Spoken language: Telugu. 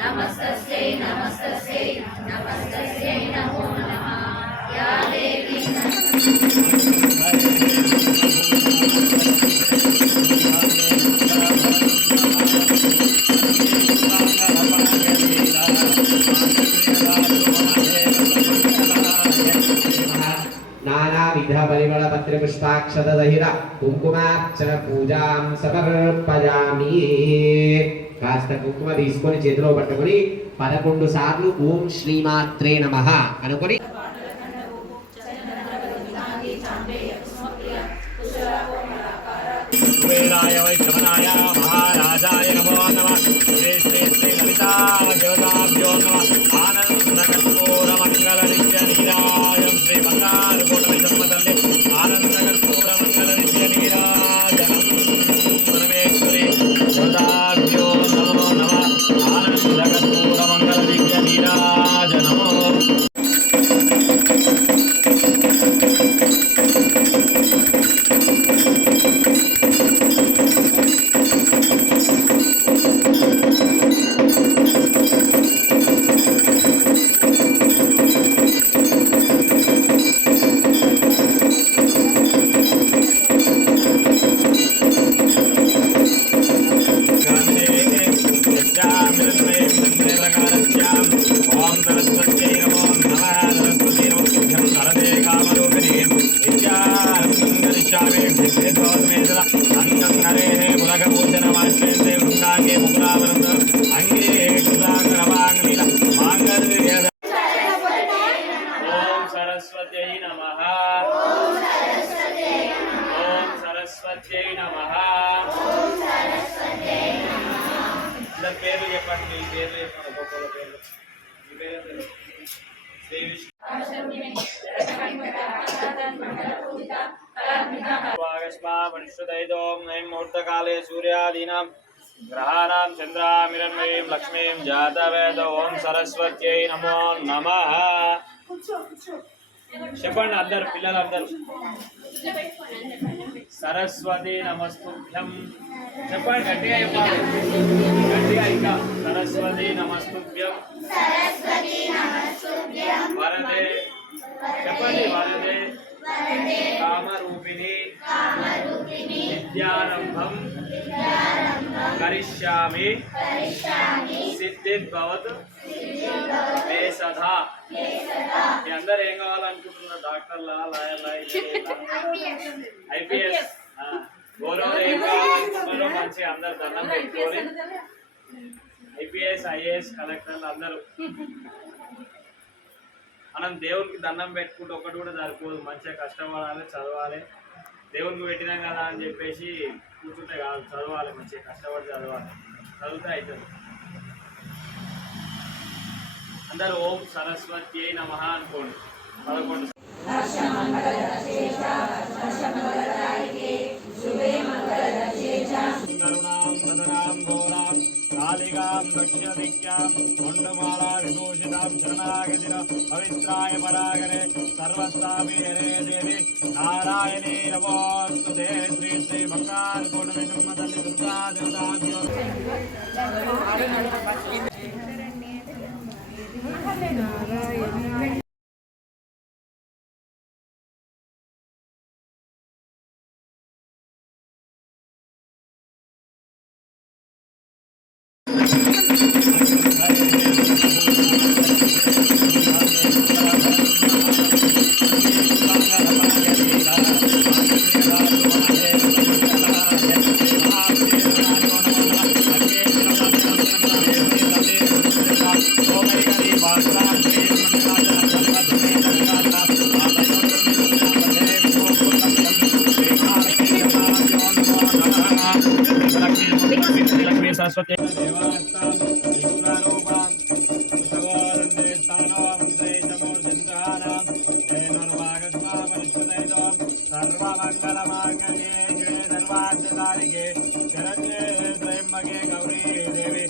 नमस्तस्यै नमस्तस्यै नमस्तस्यै नमो नमः या देवी नानाविध परिमल पत्र पुष्पाक्षत दहिर कुंकुमार्चन पूजां समर्पयामि। కాస్త కుంకుమ తీసుకొని చేతిలో పట్టుకొని 11 సార్లు ఓం శ్రీమాత్రే నమః అనుకొని కుబేరాయ వైష్ణవనాయ మహారాజాయ నమో నమః శ్రీ శ్రీ శ్రీ లలితా దేవతాభ్యో నమః ఆనంద కర్పూర మంగళ నిత్య నీరాజం శ్రీ బంగారు కోటమి సంపదల్లి ఆనంద కర్పూర మంగళ నిత్య నీరాజనం పరమేశ్వరి దేవతాభ్యో నమో నమః ఆనంద కర్పూర మంగళ నిత్య నీరాజనమో పేర్లు చెప్పండి పేర్లు చెప్పండి ఒక్కొక్క పేర్లు मुहूर्तकाले सूर्यादीनां ग्रहाणां चन्द्रामिरन्मयीं लक्ष्मीं जातवेद ओं सरस्वत्यै नमो नमः చెప్పండి అందరు పిల్లలందరూ సరస్వతి నమస్తుభ్యం చెప్పండి గట్టిగా చెప్పాలి గట్టిగా ఇంకా సరస్వతి నమస్తుభ్యం వరదే చెప్పండి వరదే కామరూపిణి విద్యారంభం కరిష్యామి సిద్ధిర్భవతు మే సదా మీ అందరు ఏం కావాలనుకుంటున్నారు డాక్టర్లా లాయర్లా ఐపీఎస్ గౌరవం ఏం కావాలనుకుంటున్నారో మంచి అందరు దండం పెట్టుకోవాలి ఐపీఎస్ ఐఏఎస్ కలెక్టర్లు అందరూ మనం దేవునికి దండం పెట్టుకుంటే ఒకటి కూడా సరిపోదు మంచిగా కష్టపడాలి చదవాలి దేవునికి పెట్టినాం కదా అని చెప్పేసి కూర్చుంటే కాదు చదవాలి మంచిగా కష్టపడి చదవాలి చదివితే అవుతుంది అందరూ ఓం సరస్వతి నమః అనుకోండి 11 कालिकां दक्षिणदिक्यां मुण्डमाला विभूषितां शरणागतिन पवित्राय परागरे सर्वस्वामी हरे देवी नारायणे नमोस्तुते श्री श्री बंगाल कोटमी नम्मतल्लि दुर्गा देवताभ्यो सरस्वती सर्वमंगलमांगल्ये शिवे सर्वार्थसाधिके शरण्ये त्र्यंबके गौरी देवी